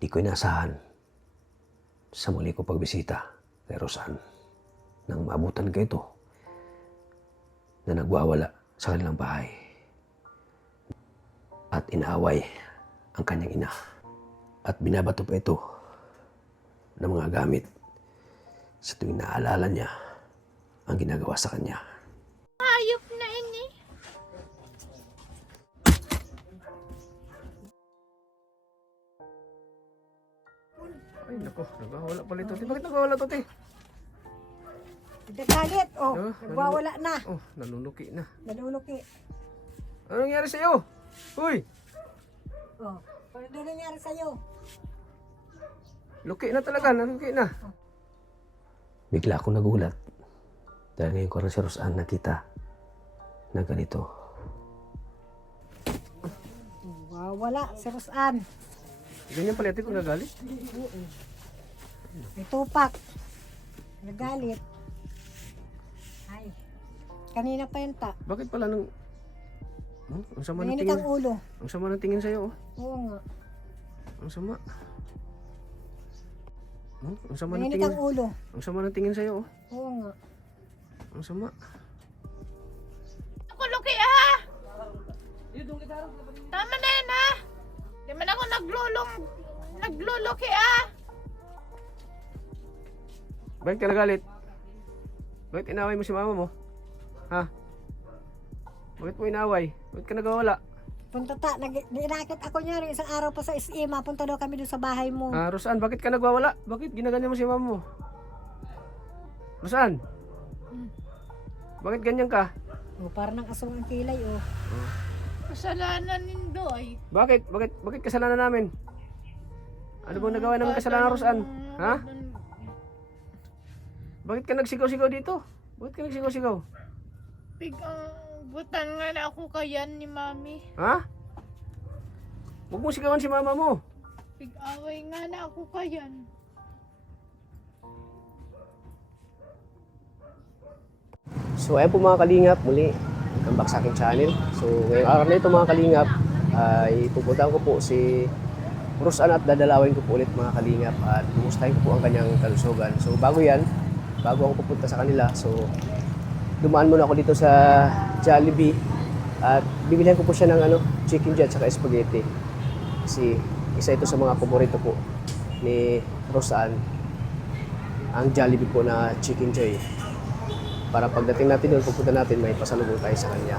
Di ko inaasahan sa muli ko pagbisita kay Rosan nang maabutan ko ito na nagwawala sa kanilang bahay at inaaway ang kanyang ina at binabato pa ito ng mga gamit sa tuwing naalala niya ang ginagawa sa kanya. Hayop na ini. Ay nako, nagwawala pala ito. Bakit nagwawala ito, te? Nagagalit, oh, nagwawala na. Oh, nanunuki na. Naluluki. Ano nangyari sa'yo? Uy, Oh, ano nangyari sa'yo? luki na talaga, nanuki na. Bigla akong nagulat dahil ngayon ko rin si Rosan nakita na ganito. Wala, si Rosan. Ganyan pala ito kung nagalit. May tupak. Nagalit. Ay, kanina pa yun ta. Bakit pala nung... ang sama ng Nanginit tingin. ang ulo. Ang sama ng tingin sa'yo, oh. Oo nga. Ang sama. Ang sama ng Nanginit tingin. ang ulo. Ang sama ng tingin sa'yo, oh. Oo nga. Ang sama. Ako luki ah. Tama na yan ah. Di man ako nagluluki ah. Bakit ka nagalit? Bakit inaway mo si mama mo? Ha? Bakit mo inaway? Bakit ka nagawala? Punta ta, inakit ako niya rin isang araw pa sa SM. Punta daw kami doon sa bahay mo. Ah, Rosan, bakit ka nagwawala? Bakit ginaganyan mo si mama mo? Rosan? Bakit ganyan ka? Oh, parang nang asong ang kilay, oh. Kasalanan nindo ay. Bakit kasalanan namin? Ano bang nagawa namin kasalanan, Rosan? Ha? Bakit ka nagsigaw-sigaw dito? Bakit ka nagsigaw-sigaw? Butan nga na ako kayan ni mami. Ha? Huwag mo sigawan si mama mo. Pig-away nga na ako kayan. So ayan po mga kalingap, muli welcome back sa aking channel. So ngayong araw na ito mga kalingap ay pupuntahan ko po si Rosan at dadalawin ko po ulit mga kalingap at kumustahin ko po ang kanyang kalusugan. So bago ako pupunta sa kanila, so dumaan muna ako dito sa Jollibee at bibilihan ko po siya ng chicken jet saka spaghetti. Kasi isa ito sa mga paborito po ni Rosan, ang Jollibee po na Chicken Joy. Para pagdating natin doon, pupunta natin, may pasalubong tayo sa kanya.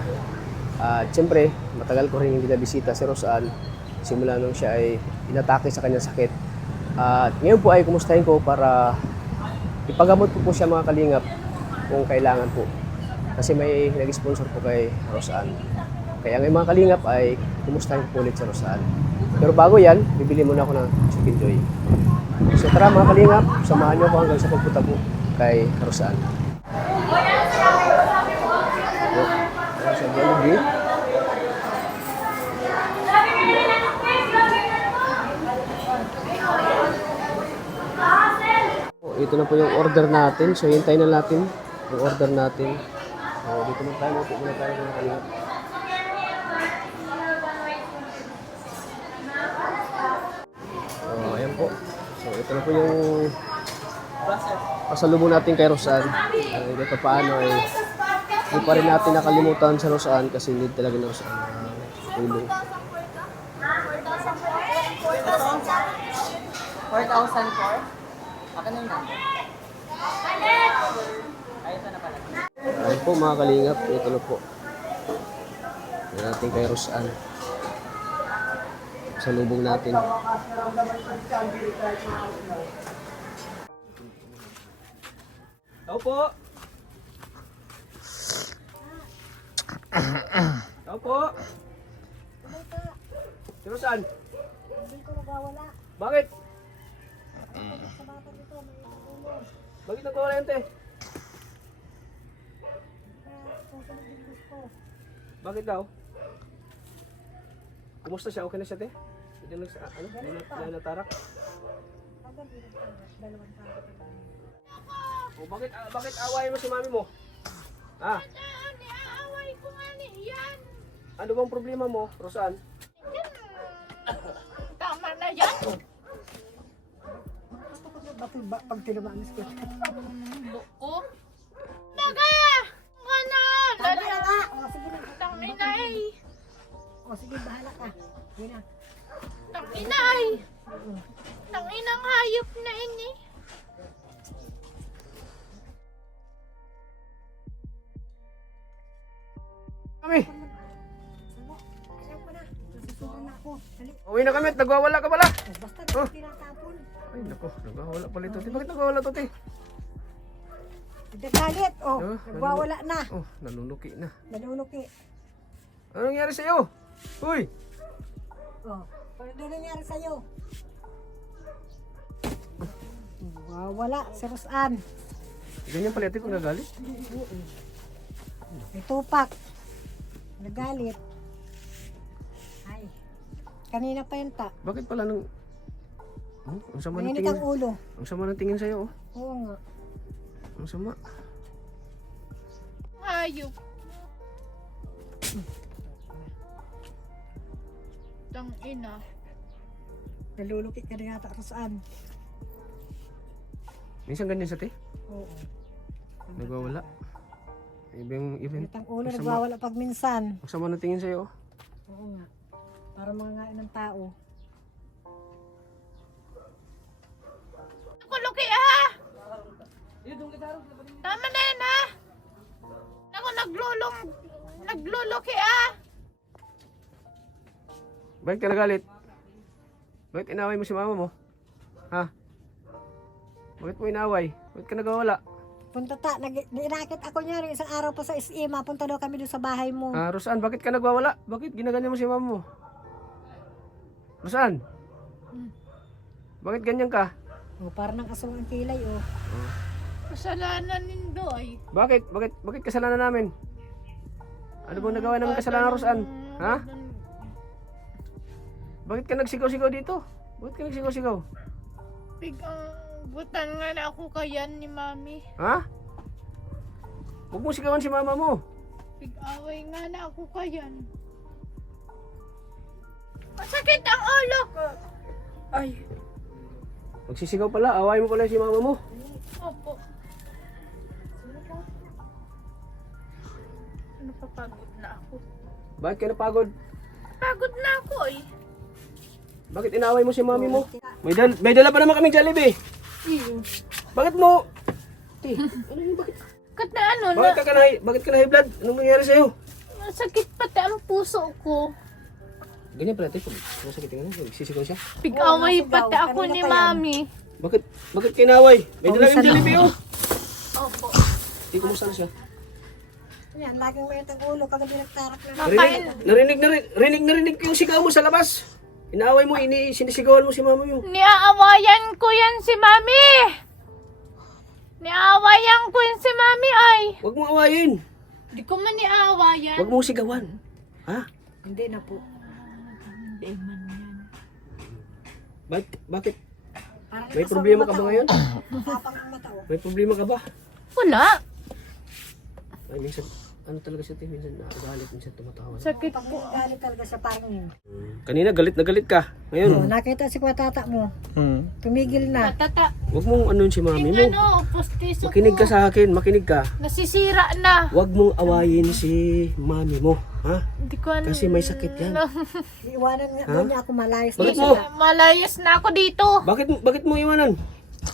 At siyempre, matagal ko rin hindi nabisita si Rosan simula nung siya ay inatake sa kanyang sakit. At ngayon po ay kumustahin ko para ipagamot ko po siya mga kalingap kung kailangan po. Kasi may nag-sponsor po kay Rosan. Kaya ngayon mga kalingap ay kumustahin ko po ulit si Rosan. Pero bago yan, bibili muna ako ng Chicken Joy. So tara mga kalingap, samahan niyo ako hanggang sa pagpunta po kay Rosan. Sa Jollibee. Ito na po yung order natin. So hintayin na natin yung order natin. So dito na tayo, muna tayo mga kalingap. So ayan po. So ito na po yung pasalubong natin kay Rosan. Ito paano ay hindi pa rin natin nakalimutan sa Rosan kasi need talaga ng Rosan tulong. 4,004? Akin yung number. Ayun na pala. Ayun po mga kalingap, ito na po. Yan natin kay Rosan. Pasalubong natin. Tao po! Tao po! Si Rosan, Hindi ko nagwawala. bakit? Sa bata dito, may ulo. Bakit nagwawala yun, te? Kaya susunod din gusto. Bakit daw? Kumusta siya? Okay na siya, te? Hindi na natarak? Hanggang dalawang tao kita. O bakit awayin mo si mami mo? Ha? Aaway ko nga ni yan. Ano bang problema mo, Rosan? Tama na yan. pag tinumamis ko. Buko. Nagaya! Ano? Tama na nga. O, sige na. Tanginay! O, sige, bahala ka. Sige na. Tanginay! Tanginang hayop na ini. Kami. Ayaw ko na. Nasusugan na ako. Dali. Uwi na kami at nagwawala ka pala. O, basta na tinatapon. Ay nako, nagwawala pala ito. Bakit nagwawala to, te? Nagagalit. O, Oh, nagwawala na. Oh, nanunuki na. Nanunuki. Ano nangyari sa'yo? Uy! O, ano nangyari sa'yo? Nagwawala si Rosan. Ganyan pala ito kung nagalit. May tupak. Nagalit. Ay. Kanina pa yun ta. Bakit pala nung... ang sama ng Mainit tingin. ang ulo. Ang sama ng tingin sa'yo, oh. Oo nga. Ang sama. Hayop. Tangina. Naluluki ka na yata saan. Minsan ganyan sa te. Oo. Nagwawala. Ibang event. Mainit ang ulo. Masama. Nagwawala pag minsan. Ang sama ng tingin sa'yo, oh. Oo nga. Para mga ngain ng tao. Nakuluki ah! Tama na yan ah! Ako nagluluki ah! Bakit ka nagalit? Bakit inaway mo si mama mo? Ha? Bakit mo inaway? Bakit ka nagwawala? Punta ta. Inakit ako niya rin isang araw pa sa SEMA. Punta daw kami doon sa bahay mo. Ah, Rosan, bakit ka nagwawala? Bakit ginaganyan mo si mama mo? Rosan? Bakit ganyan ka? Oh, parang ng asong ang kilay, oh. Kasalanan nindo ay. Bakit kasalanan namin? Ano bang nagawa namin kasalanan, Rosan? Ha? Bakit ka nagsigaw-sigaw dito? Bakit ka nagsigaw-sigaw? Butan nga na ako kayan ni mami. Ha? Huwag mo sigawan si mama mo. Pig-away nga na ako kayan. Masakit ang ulo ko. Ay. Magsisigaw pala, away mo pala si mama mo. Opo. Napapagod na ako. Bakit ka napagod? Pagod na ako eh. Bakit inaway mo si mami mo? May dala pa naman kaming Jollibee. Bakit mo? Te, ano yun? Kat na ano na. Bakit ka na high blood? Anong nangyari sa'yo? Masakit pati ang puso ko. Ganyan pala, te. Masakit yung ano, nagsisigaw siya. Pig-away Oo, pati nasigaw. ako Kanina ni pa yan. mami. Bakit kinaway? May dala Pawisan yung Jollibee, oh. Opo. Di, kumusta na siya? Yan, laging mainit ang ulo. Kagabi nagtarak na. Narinig ko yung sigaw mo sa labas. Inaaway mo, sinisigawan mo si mama mo. Niaawayan ko yan si mami. Niaawayan ko yan si mami ay. Huwag mo awayin. Di ko man niaawayan. Huwag mo sigawan. Ha? Hindi na po. Hindi man yan. Bakit? Parang May asong problema ka mata, ba oh. ngayon? Tapang ang mata, oh. May problema ka ba? Wala. Ay, minsan, ano talaga siya, te? Minsan nakagalit, minsan tumatawa. Sakit Pag po. galit talaga siya, parang yun. Kanina, galit na galit ka. Ngayon, Oh, nakita si Kuwatata mo. Tumigil na. Matata. huwag mong ano si mami Yung mo. ano, postiso Makinig ka ko. sa akin, makinig ka. Nasisira na. Huwag mong awayin si mami mo. Ha? Hindi ko ano. Kasi may sakit yan. Iwanan nga doon niya ako malayas. Bakit na mo? siya. Malayas na ako dito. Bakit mo iwanan?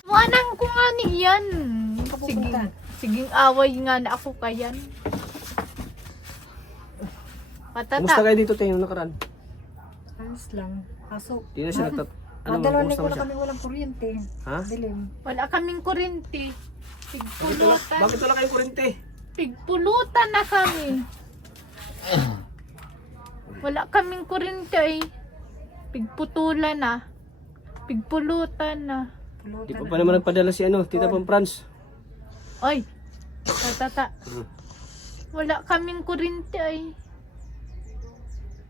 Iwanan ko nga niyan. Sige. Pupunta. Siging away nga na ako kayan. Kumusta Patata. kayo dito, te, yung nakaraan? Ayos lang. Pasok. Di na siya ano, Dalawang kumusta linggo mo na siya? kami walang kuryente. Ha? Dilim. Wala kaming kuryente. Pigpulutan. Bakit wala kayong kurente? Pigpulutan na kami. Wala kaming kuryente ay. Pigputulan na. Pigpulutan na. Di pa naman nagpadala si ano, Tita Pang Franz. Ay. Tatata. Wala kaming kuryente ay.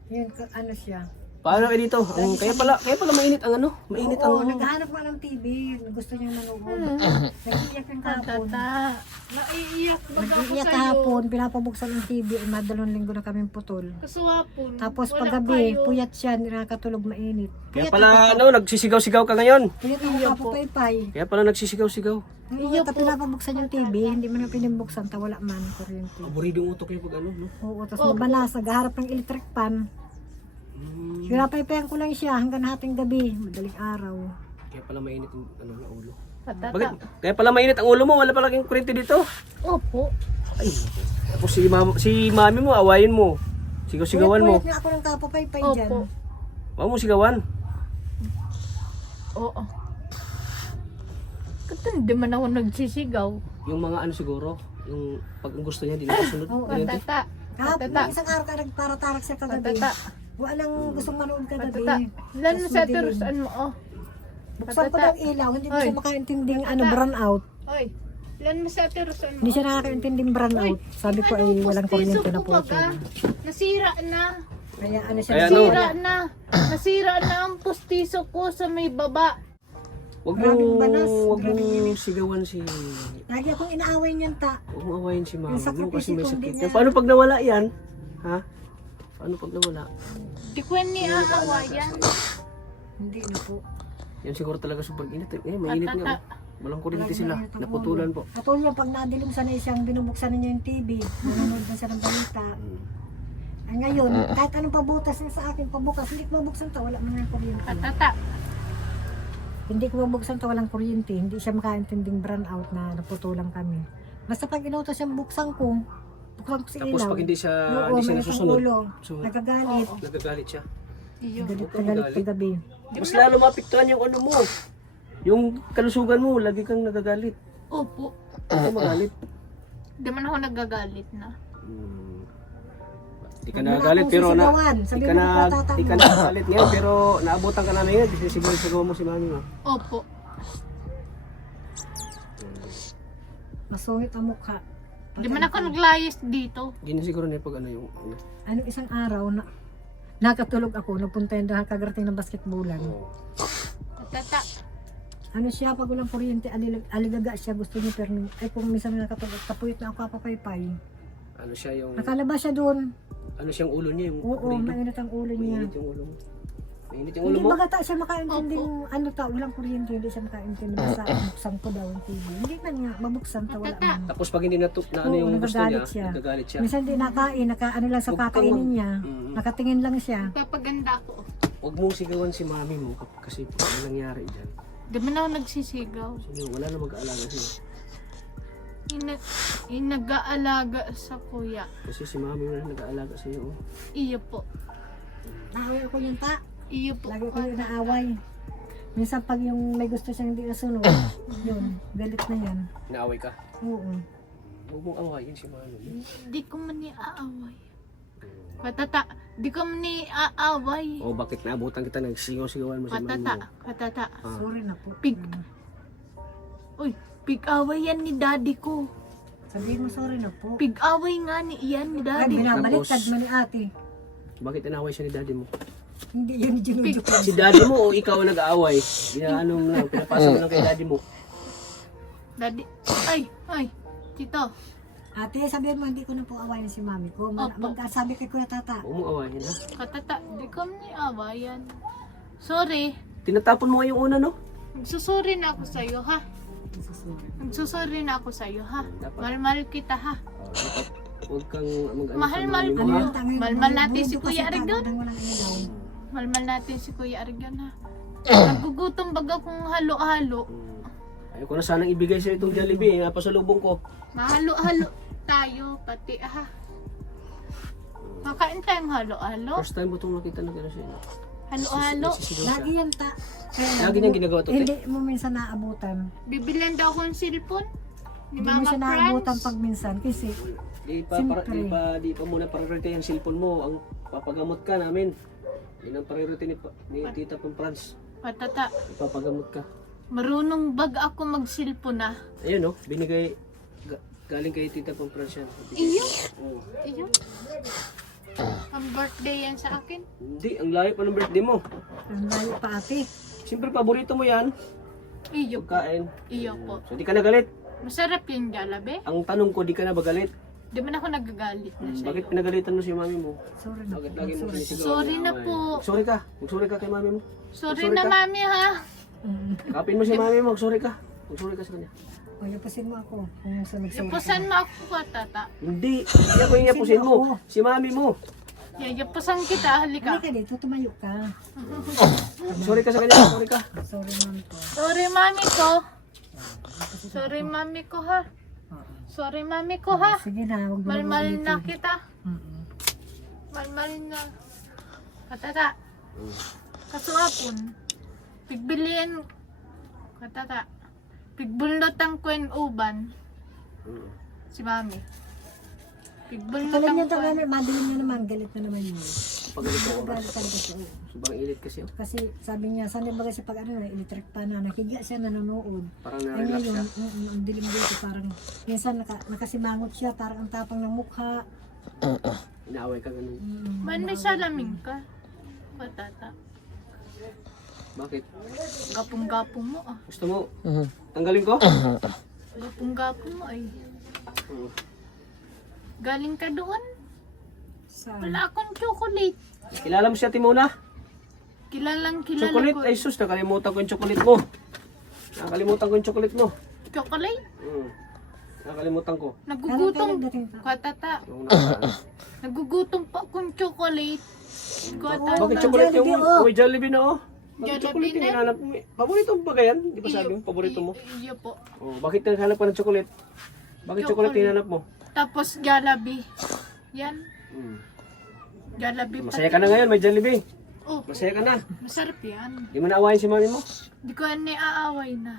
Yun, ano siya. Paano kayo dito? Kaya pala mainit ang ano? Mainit Oo, ang... naghahanap nga ng TV. Gusto niya manood. Nag-iiyak yung kahapon. Naiiyak baga ako Nag-iiyak sa'yo. kahapon, pinapabuksan ng TV. Madalawang linggo na kaming putol. Kaswapon. Tapos Wala paggabi, kayo. puyat siya, nakatulog mainit. Kaya pala nagsisigaw-sigaw ka ngayon. Puyat ako kapapaypay. Kaya pala nagsisigaw-sigaw. Ngayon, tapos pinapabuksan yung TV, hindi mo na pinibuksan, wala man kuryente. Aburidong utok kayo pag ano, no? Oo, tapos mabalas, naghaharap ng electric pan. Pinapaypayan ko lang siya hanggang hating gabi, madaling araw. Kaya pala mainit ang ano, na ulo. Patata. Bakit? Kaya pala mainit ang ulo mo, wala pala kang kuryente dito. Opo. Ay, tapos si mami mo, awayin mo. Sigaw-sigawan mo. Puyat nga ako ng kapapaypay dyan. Opo. Huwag mo sigawan. Oo. Kasi hindi man ako nagsisigaw. Yung mga ano siguro, yung pag gusto niya, di na kasunod. Oo, Kuryente. Patata. Kahapon, Patata. isang araw ka nagparatarak siya kagabi. Patata. Walang gustong manood kagabi. Patata. Lan mo sa Tapos tirusan mo, oh. Buksan ko Patata. ng ilaw, hindi mo Oy. siya makaintinding brown out. Oy. Lan mo sa tirusan mo. Hindi siya nakakaintinding brown out. Sabi ko ay walang kuryente na po. Nasira na. Kaya ano siya, Kaya ano? Nasira na. Nasira na ang pustiso ko sa may baba. Huwag Grabing mo, banas, huwag mo grabing sigawan si... lagi akong inaaway niyan ta. Huwag mo awayin si mama Yung sakit mo kasi may isip ko, sakit. hindi Kaya niya- paano pag nawala yan? Ha? Paano pag nawala? Di ko ni aawayan. Hindi na po. Yan siguro talaga super init. Eh, mainit nga. Walang kuryente sila. Naputulan po. Katulad yan, pag nadilim sana siyang binubuksan niya yung TV, nanonood na siya ng balita. Ay ngayon, kahit anong pabutas niya sa akin, pabukas, hindi ko mabuksan to, wala man ng kuryente. Patata. Hindi ko mabuksan to, walang kuryente, hindi siya makaintinding brown out na naputulan kami. Basta pag inutos siyang buksan ko sa ilaw. Tapos pag hindi siya Oo, hindi siya may isang nasusunod, ulo. so, Nagagalit. nagagalit siya. Iyo. Nagalit paggabi. Mas lalo mapiktuhan yung ano mo. Yung kalusugan mo, lagi kang nagagalit. Opo. Hindi ka magalit. Di man ako nagagalit na. Di ka Wala nagagalit akong pero na sisigawan. di Sabihin ka mo na kay tata di ka mo. nagagalit ngayon pero naabutan ka na ngayon, siguro mo si mami mo. Opo. Masungit ang mukha. Di man ako naglayas dito. Hindi na siguro na pag ano yung ano. Ano isang araw na nakatulog ako, napunta yun doon kagarating ng basketballan. Patata. Ano siya, pag walang kuryente, aligaga siya, gusto niya pero ay kung minsan nakatulog, kapuyot na ako kapapaypay. Ano siya yung Nakalabas siya doon. ano siyang ulo niya yung Oo, kurido. mainit ang ulo niya. Mainit yung ulo mo. Mainit yung ulo Hindi mo. bagata siya makaintinding ano ta, walang kuryente, hindi siya makaintindi. Basta buksan ko daw ang TV. Hindi man nga, mabuksan ta, wala man. Tapos pag hindi na ano Oo, yung gusto niya, nagagalit siya. nagagalit siya. Minsan di nakain, ano lang sa Huwag kang kakainin niya. Nakatingin lang siya. Papaganda ko. Huwag mong sigawan si mami mo kasi ano nangyari diyan. Di man ako nagsisigaw. Sige, wala na mag-aalaga sa'yo. Nag-aalaga sa kuya. Kasi si mami mo na nag-aalaga sa'yo. Oh. Iyo po. Naaway ako yung ta. Iyo po. Lagi ko yung naaway. Minsan pag yung may gusto siyang hindi nasunod, yun, galit na yan. Naaway ka. Oo. Huwag mong awayin si mami mo. Di ko man ni-aaway. Patata. Di ko man ni-aaway. O bakit naabutan kita nagsigaw-sigawan mo si mami Patata. mo? Patata. Sorry na po. Pig. Uy, pig-away yan ni daddy ko. Sabihin mo sorry na po. Pig-away nga ni iyan ni Ay, daddy. binabaliktad mo ni ate. Bakit inaway siya ni daddy mo? Hindi yun ginujo ko. Si daddy mo o ikaw ang nag-aaway? Ano mo lang, pinapasa mo lang kay daddy mo. Daddy. Ay. Tito. Ate, sabihin mo hindi ko na po awayin si mami ko. Opo. Magkasabi kay Kuya Tata. Huwag mong awayin ha. Patata. Di ko man ni-awayan. Sorry. Tinatapon mo nga yung una no? Magsusuri na ako sa'yo, ha? Magsusuri na ako sa'yo, ha? Mahal-mahal kita, ha? Huwag kang mag-ano Mahal-mahal sa ko. mami mo ha. Malmal natin si Kuya Argon. Walang ilaw. Malmal natin si Kuya Argon, ha? Nagugutom baga kung halo-halo. Ayoko na sanang ibigay sa'yo itong Jollibee. Napasalubong ko. Mahalo-halo tayo, pati, ha? Makain tayong halo-halo. First time mo itong nakita na gano'n sa'yo. Halo-halo. Nagsisigaw Lagi siya. yan ta. Lagi niyang ginagawa to, te? Hindi mo minsan naabutan. Bibilan daw akong cellphone. Ni Hindi mo Mama siya naabutan Franz. pag minsan. Kasi Di pa muna priority ang cellphone mo. Ang papagamot ka namin. Yan ang priority ni Tita Pang Franz. Patata. Ipapagamot ka. Marunong bag ako mag-cellphone, ha? Ayun binigay galing kay Tita Pang Franz yan. Iyo. Oo. Iyo. Ang birthday yan sa akin. Hindi, ang layo pa ng birthday mo. Ang layo pa ate. Siyempre, paborito mo yan. Iyo po. Pagkain. Iyo po. So, di ka nagalit. Masarap yung Jollibee. Ang tanong ko, di ka na ba galit? Di man ako nagagalit na siya. Bakit pinagalitan mo si mami mo? Sorry na Bakit po. lagi mo Sorry. sinisigawan? Sorry na po. Sorry ka. Mag-sorry ka kay mami mo. Sorry Sorry na, ka. mami, ha? Kapin mo si mami mo. Mag-sorry ka. Mag-sorry ka sa kanya. O, yapasin mo ako. Kung sa nagsorry. Yapusan mo ako ka, tata. Hindi. Hindi ako yung yapusin mo. Si mami mo. Yapusan kita, halika. Halika dito, tumayo ka. Sorry ka sa kanya. Sorry ka. Sorry mami ko. Sorry, mami ko. Sorry, mami ko, ha? Sorry, mami ko, ha? Sige na, huwag mo na Malmal na ulitin. kita. Malmal na. Katata. Kasuapon. Pigbilian. Katata. Pigbulotang kwen uban. Si mami. Tulad Pigbulotang niya kwen. talaga, madilim na naman, galit na naman yun. Pagalit ko oras. Galit talaga siya. Sobrang ilit kasi. Oh. Kasi sabi niya, sanay ba kasi pag ano, electric pa na, nakiga siya, nanonood. Parang Ay na-relax ngayon, ka. ang dilim dito, parang, minsan nakasimangot siya, parang ang tapang ng mukha. Inaaway ka ganun. Man may salamin ka. Katata. Bakit? Gapong-gapong mo ah. Gusto mo? Tanggalin ko? Gapong-gapong mo ay. Oo. Galing ka doon. Sa, Wala akong chocolate. Kilala mo siya, Timona? Kilalang kilala Chocolate? ko. Ay sus, nakalimutan ko yung chocolate mo. Nakalimutan ko yung chocolate mo. Chocolate? Nakalimutan ko. Nagugutom. kailan dating ka? Katata. Yung nakaraan. Nagugutom pa akong chocolate. Katata. Bakit chocolate yung... Jollibee, oh. Uy, Jollibee na oh. Bakit Jollibee chocolate yung na. hinanap mo? Paborito mo ba yan? Di ba sabi mo, paborito mo? Iyo po. Oh, bakit naghanap ka ng chocolate? Bakit chocolate yung hinanap mo? Tapos Jollibee. Yan. Jollibee Masaya ka na ngayon, may Jollibee. Oh, Masaya ka na. masarap yan. Di mo naawayin si mami mo? Di ko yan aaway na.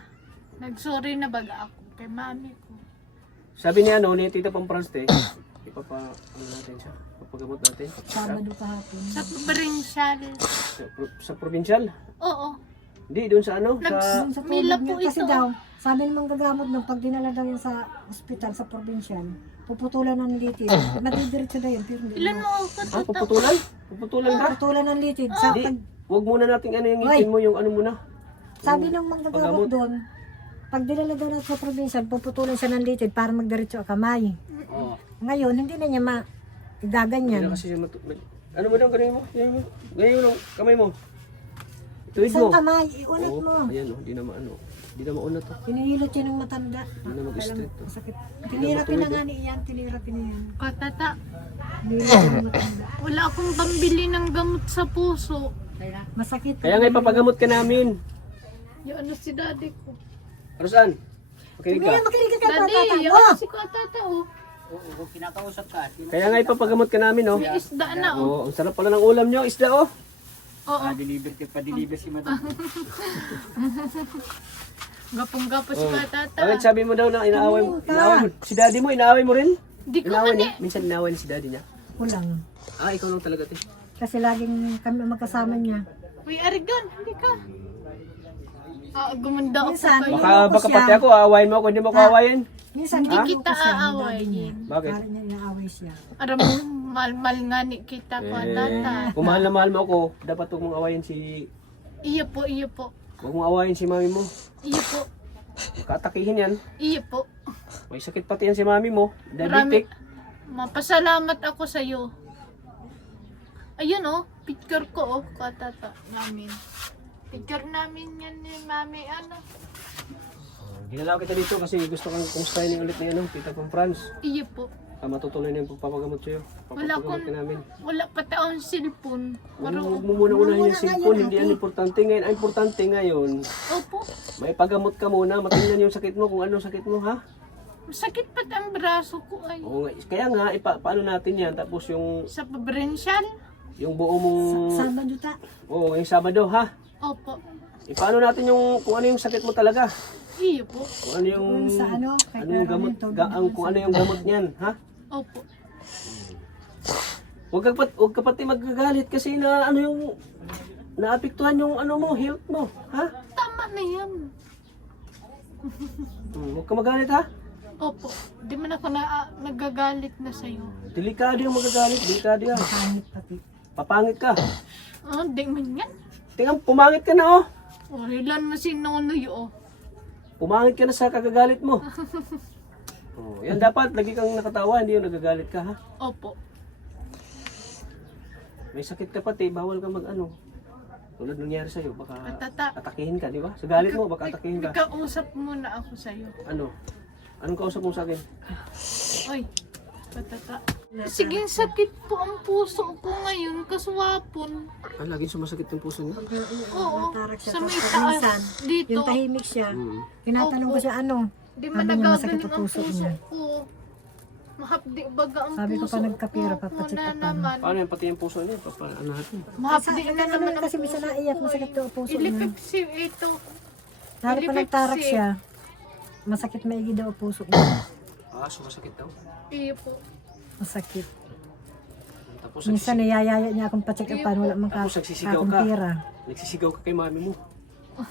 Nagsorry na baga ako kay mami ko. Sabi ni ano, ni Tita Pampraste, ano natin siya, papagamot natin. Sabado kahapon. Sa provincial. Sa provincial? Oo. Hindi, doon sa ano, sa... Sa Mila tulad po niya, kasi ito. daw, sabi namang gagamot nung pag dinala daw yan sa ospital, sa probinsyan, puputulan ng litid. Matidiretso daw yun, pero hindi. Ilan mo ako Ah, katata? puputulan? Puputulan ka? Puputulan ng litid. Sa, Hindi, pag, huwag muna natin ano yung ngipin mo, yung ano muna. sabi ng mga Paggamot. gagamot doon, pag dinala daw na sa probinsyan, puputulan siya ng litid para magdiretso ang kamay. Oo. Ngayon, hindi na niya Hindi igaganyan. na kasi siya ano mo daw, ganyan mo? Ganyan mo lang, kamay mo. Tuwid mo. Isang kamay, iunat Oo, mo. ayan o, di na maano. Di na maunat o. Hinihilot yun ng matanda. Hindi na mag-straight to. Masakit. Tinirapin na nga ni iyan, tinirapin na yan. Katata. Hinihilot yun ng matanda. Wala akong pambili ng gamot sa puso. Masakit. Kaya nga ipapagamot ka namin. Yung ano si daddy ko. Rosan, makinig Hindi ka. na makinig ka Daddy, tatata yung mo. ano si katata oh. Kaya nga ipapagamot ka namin o. May isda na oh. Oo, ang sarap pala ng ulam nyo, isda o. Oo. Pa-deliver si madam. Gapong-gapo si katata. Bakit sabi mo daw na inaaway mo? Tumingin ka. Inaaway mo. Si daddy mo, inaaway mo rin? Di ko Inaaway man niya? eh. Minsan inaaway niya si daddy niya. Kulang. Ah, ikaw lang talaga te. Kasi laging kami magkasama niya. Uy, Arigon, hindi ka. Gumanda ako Minsan, kayo. Baka pati ako, aawayin mo ako, hindi mo ako aawayin. Minsan, Hindi hindi kita aawayin. Bakit? Parang niya inaaway siya. Aram mo, mal nga ni kita ko, tata. Kung mahal na mahal mo ako, dapat huwag mong awayin si... Iyo po, iyo po. Huwag mong awayin si mami mo. Iyo po, Katakihin yan. iyo po. May sakit pati yan si mami mo. Marami. Diabetic. Mapasalamat ako sa iyo. Ayun oh, picture ko oh, katata namin. Picture namin yan ni mami, ano. Ginalaw kita dito kasi gusto kang kumustahin ulit ni ano, Tita from France. Iyo po. Matutuloy na yung pagpapagamot sa'yo. Wala Papapagamot akong, ka namin. wala pa taong cellphone. Huwag Maro, mo muna unahin yung cellphone, ngayon, hindi ate. yan importante ngayon. Ang importante ngayon, opo. may pagamot ka muna, matingnan yung sakit mo kung anong sakit mo, ha? Sakit pa ang braso ko ay. Oo, nga. Kaya nga, paano natin yan? Tapos Sa provincial? yung buo mong... Sabado ta. Oo, ngayong Sabado, ha? Opo. Paano natin yung, kung ano yung sakit mo talaga? Iyo po. Kung ano yung... Kung sa ano, kay Ano yung gamot, kung ano yung gamot niyan, ha? Opo. Huwag ka pati magagalit kasi na ano yung naapektuhan yung ano mo, health mo, ha? Tama na yan. Huwag ka magalit ha? Opo. Di man ako nagagalit na sa'yo. Delikado yung magagalit, delikado yan. Pangit pati. Papangit ka. Oh, di man yan. Tingnan, pumangit ka na oh. Oh, ilan mo si Nonoy, oh. Pumangit ka na sa kagagalit mo. Oh, yan dapat, lagi kang nakatawa, hindi yung nagagalit ka ha. Opo. May sakit ka pati, bawal ka mag-ano. Tulad nangyari sa'yo, baka Patata. atakihin ka, di ba? Sa galit mo, baka atakihin ka. Ikausap muna ako sa'yo. Ano? Anong kausap mo sa akin? Oy, patata. Sige, sakit po ang puso ko ngayon, kaswapon. Ah, laging sumasakit yung puso niya? Oo, Natarak siya. sa may Tapos taas, minsan, dito. yung tahimik siya. Tinatanong ko siya ano. Di man Sabi niya, masakit nagagaling ang ang puso puso niya. ko. Mahapdi baga ang Sabi ko puso pa nagkapira, ko. papacheck Muna up pa. naman. Paano yan? Pati yung puso niya? Ano natin? Mahapdi na naman ang kasi minsan naiyak, masakit daw ang puso niya. Ilipipsi ito. Lalo pa nagtarak Ilipipsi. siya. Masakit maigi daw ang puso niya. Ah, sumasakit daw. Iyo po. Masakit. Tapos Minsan niyayaya niya akong pacheck upan, wala mang Tapos nagsisigaw akong ka. pira. nagsisigaw ka kay mami mo.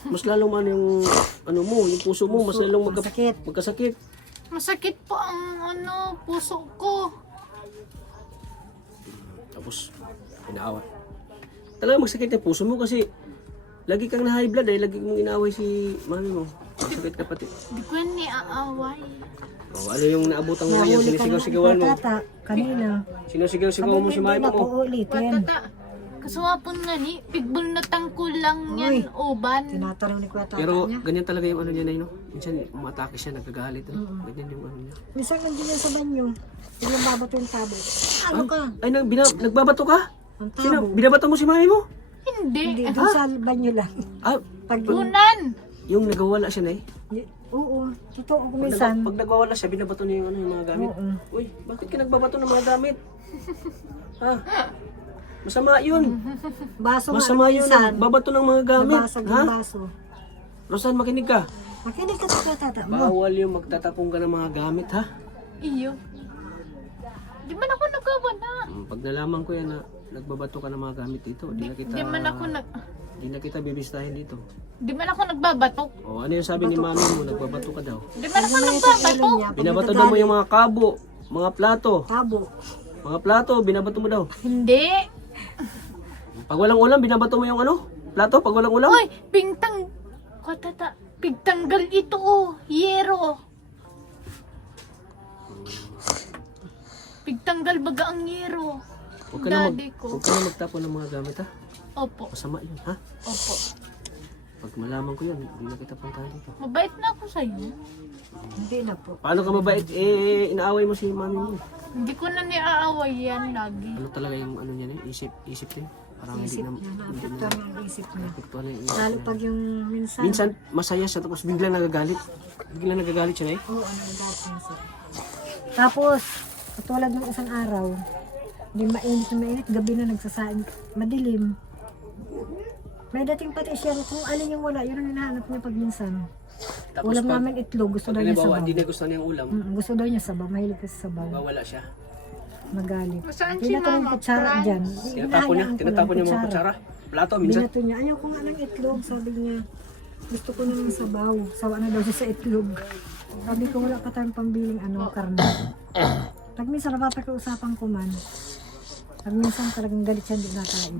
Mas lalong ano yung ano mo, yung puso mo, mas lalong Masakit. magkasakit. Masakit po ang puso ko. Tapos, inaawat. Talaga magsakit yung puso mo kasi lagi kang na high blood lagi mong inaaway si mami mo. Masakit ka pati. Di ko ni aaway. O, ano yung naabutang mo ngayon? Nahuli ka Sinisigaw-sigawan mo. tata, kanina. Sinisigaw-sigaw mo si Hindi mami na mo. po ulitin. Patata. Kaswapon nga ni, pigbol na tangko lang yan, uban. Tinatanong ni Kuya Tata Pero niya. ganyan talaga yung ano niya na yun. No? Minsan umatake siya, nagagalit. No? Ganyan yung ano niya. Minsan nandiyan yan sa banyo. Biglang babato yung tabo. Ano ka? Ay, nagbabato ka? Ang Sino? tabo. Binabato mo si mami mo? Hindi. Hindi, doon sa banyo lang. Ah, Pag, Unan. yung nagawala siya na eh. oo, totoo ko minsan. Pag nagwawala siya, binabato niya yung, ano, yung mga gamit. Oo. Uy, bakit ka nagbabato ng mga gamit? Ha? Masama yun. Baso nga Masama yun. minsan. Nagbabato ng mga gamit. Nabasag Ha? yung baso. Rosan, makinig ka. Makinig ka sa Kuya Tata mo. Bawal yung magtatapong ka ng mga gamit, ha? Iyo. Di man ako nagkawala. Pag nalaman ko yan na nagbabato ka ng mga gamit dito, Di man ako di na kita bibistahin dito. Di man ako nagbabatok. O, ano yung sabi ni mami mo? Nagbabato ka daw. Di man ako nagbabatok. Binabato daw mo yung mga kabo, mga plato. Tabo. Mga plato, binabato mo daw. Hindi. Pag walang ulam, binabato mo yung ano? Plato, pag walang ulam? Hoy, Katata, pigtanggal ito oh, yero. Pigtanggal baga ang yero. Huwag ka na, Daddy ko. huwag ka na magtapon ng mga gamit, ha? Opo, Masama yun, ha? opo. Pag malaman ko yun, hindi na kita puntahan dito. Mabait na ako sa'yo. Hindi na po. Paano ka mabait? Eh, inaaway mo si mami mo. Hindi ko na niaaway yan lagi. Ano talaga yung ano niya, isip din. Parang hindi Isip na, niya, naapektuhan ang isip niya. epektuhan na yung isip Lalo niya. pag yung minsan. Minsan, masaya siya, tapos biglang nagagalit. Biglang nagagalit siya na eh. Oo, ano nagagalit. Tapos, katulad ng isang araw, di mainit na mainit, gabi na nagsasain, madilim. May dating pati siya, kung alin yung wala, yun ang hinahanap niya pag minsan. Tapos Ulam pag, namin itlog, gusto daw pag niya halimbawa, sabaw. hindi na gusto niya yung ulam, Gusto daw niya sabaw, mahilig kasi sabaw. mawala siya. Magalit. Saan si Tinatanong Mama kutsara Fran? dyan. Tinatapon niya mga kutsara. Plato, minsan. Binato niya, ayaw ko nga ng itlog, sabi niya. Gusto ko na ng sabaw. Sawa na daw siya sa itlog. Sabi ko, wala ka tayong pambiling karne. Pag minsan napapakiusapan ko man, pag minsan talagang galit siya, hindi nakain.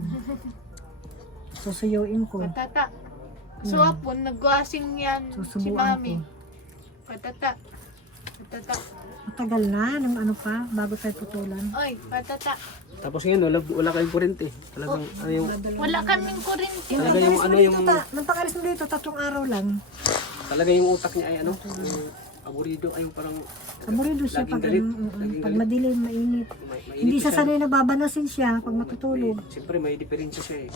Susuyuin ko. Katata. Suwapon, nagwasing yan si Susubuan Mami. ko. Katata. Katata. Matagal na, nung ano pa, bago tayo putulan. Oy, patata. Tapos ngayon, wala kayong kurente. Talagang, ano yung, Wala kaming kuryente. talaga yung, ano yung, Nung pag-alis mo dito, 3 araw lang. talaga yung utak niya ay ano, yung aburido, ay yung parang, Kamurido siya Laging pag, galit. pag madilim, mainit. mainit Hindi siya. sa sanay na babanasin siya pag matutulog. Siyempre, may diferensya siya eh.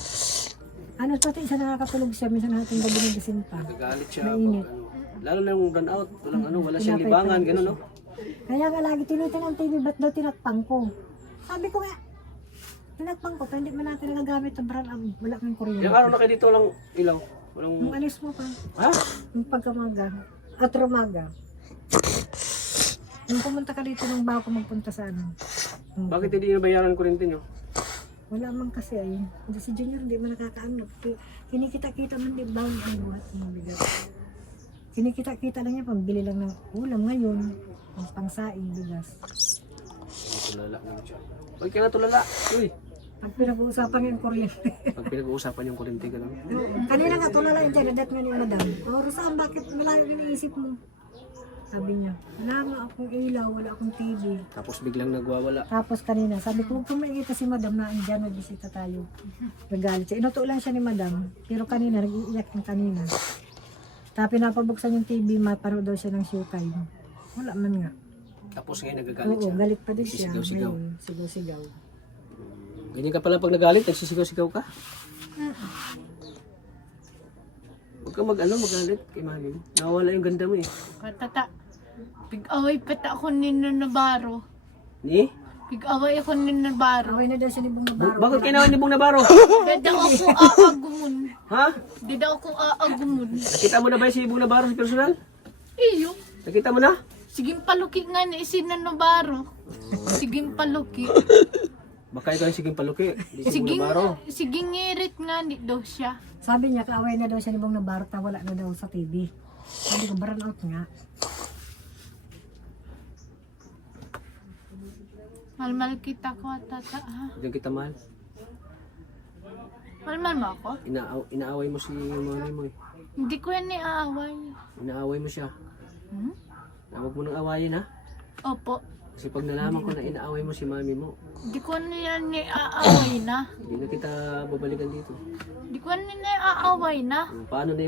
Ano pati isa nakakatulog siya, minsan natin gabi ng gising pa. Nagagalit siya. Mainit. Pag, ano, lalo na yung run out, walang ano, wala siyang libangan, gano'n, no? Kaya nga lagi tinutin ang TV, ba't daw tinakpang ko? Sabi ko nga, tinakpang ko, pero hindi man natin nagagamit ang brand, wala kang Ilang kuryente. araw na kayo dito walang ilaw? Walang, Yung alis mo pa, ha? yung pagkamaga, at rumaga. Nung pumunta ka dito nung bago magpunta sa ano. Bakit hindi nabayaran ang kurente nyo? Wala man kasi ay, hindi si Junior hindi man nakakaano. Kinikita-kita man di ba ang buhat ng bigat. kinikita-kita lang niya, pambili lang ng ulam ngayon, ang pangsaing, bigas. Tulala naman siya. Huwag ka nga tulala. Uy. Pag pinag-uusapan yung kuryente. Pag pinag-uusapan yung kurinti ka lang. Kanina nga tulala yung dyan, nadat nga ni madam. O, Rosaan, bakit malayo iniisip mo? Sabi niya, wala nga akong ilaw, wala akong TV. Tapos biglang nagwawala. Tapos kanina, sabi ko, huwag kang maingita si madam na andyan, magbisita tayo. Nagalit siya. Inuto lang siya ni madam, pero kanina, nag-iiyak yung kanina. Tapos pinapabuksan yung TV, mapanood daw siya ng showtime. Wala man nga. Tapos ngayon nagagalit Oo, siya. galit pa din siya. Nagsisigaw-sigaw. Ngayon, sigaw-sigaw. Ganyan ka pala pag nagalit, nagsisigaw-sigaw ka. Huwag kang magalit kay mami mo. Nawawala yung ganda mo eh. Katata. Pig-away pata ako ni Nabaro. Ni? Pig-away ako ni Nabaro. Away na daw siya ni Bong Navarro. Bakit kailangan ni Bong Navarro? Dada ako aagumun. Ha? Dada ako aagumun. Nakita mo na ba si Bong Navarro sa personal? Iyo. Nakita mo na? Siging paluki nga ni Isina Nabaro. Siging paluki. Baka ikaw yung siging paluki. Di si Bong Siging, Navarro. siging ngirit nga ni daw siya. Sabi niya, kaaway na daw siya ni Bong Navarro, ta wala na daw sa TV. Sabi ko, burn out nga. Malmal kita ko tata ha. Hindi kita mahal. Malmal mo ako? Inaaway mo si mami mo eh. Hindi ko yan niaaway. Inaaway mo siya. Hmm? Huwag mo nang awayin ha. Opo. Kasi pag nalaman ko na inaaway mo si mami mo, Hindi ko niya niaaway na. hindi na kita babalikan dito. Hindi ko niya niaaway na. Paano na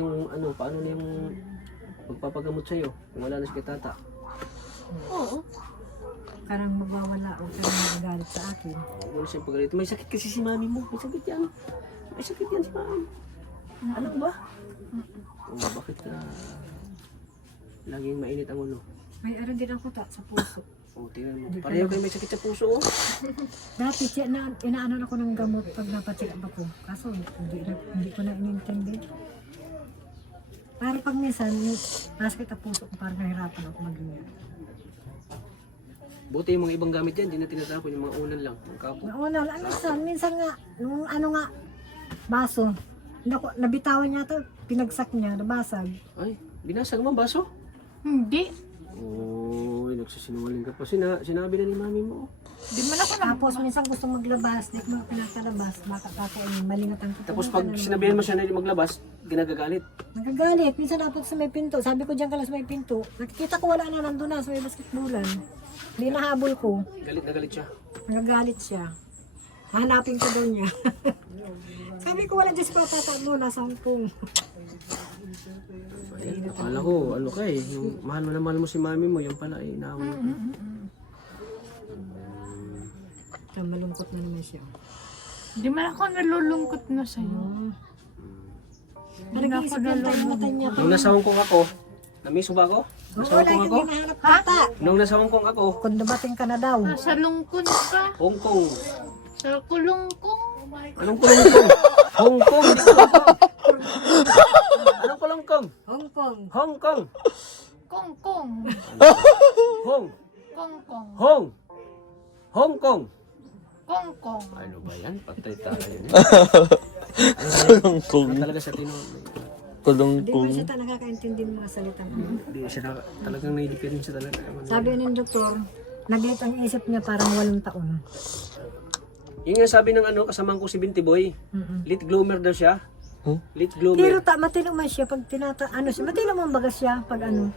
yung magpapagamot sa'yo kung wala na si tata? Oo. Karang magwawala o karang magagalit sa akin. Wala siyang paggalito. May sakit kasi si mami mo. May sakit yan. May sakit yan si mami. Alam mo ba? Bakit ka laging mainit ang ulo? May ano din ako ta sa puso. Tingnan mo. Pareho kayo may sakit sa puso. Oh. Dati siya na inaanon ako ng gamot pag napacheck up ako. Kaso hindi ko na inintindi. Para pag minsan, nasakit ang puso ko, parang nahirapan ako mag-ingat. Buti yung mga ibang gamit yan, hindi na tinatapon yung mga unan lang. Ang kapo. Nauna, minsan nga, nung ano nga, baso, nabitawan niya to, pinagsak niya, nabasag. Ay, binasag mo ang baso? Hindi. Oh, nagsisinungaling ka pa. Sinabi na ni mami mo. Di man ako na. Tapos minsan gusto maglabas, di ko pinakalabas, baka ako malingatan ko. Tapos pag sinabihan mo siya na hindi maglabas, ginagagalit. Nagagalit, minsan dapat sa may pinto, sabi ko diyan ka lang sa may pinto, nakikita ko wala na nandun na sa may basketballan. Hindi nahabol ko, Galit na galit siya. nagagalit siya. Hanapin ko daw niya. Sabi ko wala dyan si Papa Tatlo, nasa Hong Kong. Ayan, akala ko, ano ka eh, yung mahal mo si mami mo, yung pala eh, inaaway ka. Malungkot na naman siya. Di man ako nalulungkot na sa'yo. Nag-iisip lang tayo mga tanya. Nung nasa Hong Kong ako, namiss mo ba ako? Nasa Hong Kong ako? Mahanap kita. Nung nasa Hong Kong ako, Kung dumating ka na daw. Nasa lungkon ka. Hong Kong. Sa kulungkong. Anong kulungkong? Hong Kong, hindi ko ako. Anong kulungkong? Hong Kong. Hong Kong. Kongkong. Hong. Kongkong. Hong. Hong Kong. Kongkong. Ano ba yan? Patay tayo yun. Kulungkong. Talaga sa Pinoy. Hindi ba Kulungkong. siya nakakaintindi ng mga salita ko? Hindi siya talagang naidipirin siya talaga. Sabi ng doktor, nag-lit ang isip niya parang 8 taon. Yung nga sabi ng kasamang ko si Binti Boy, late gloomer daw siya. Huh? Late Pero gloomer. matino man siya pag matino man baga siya pag ano.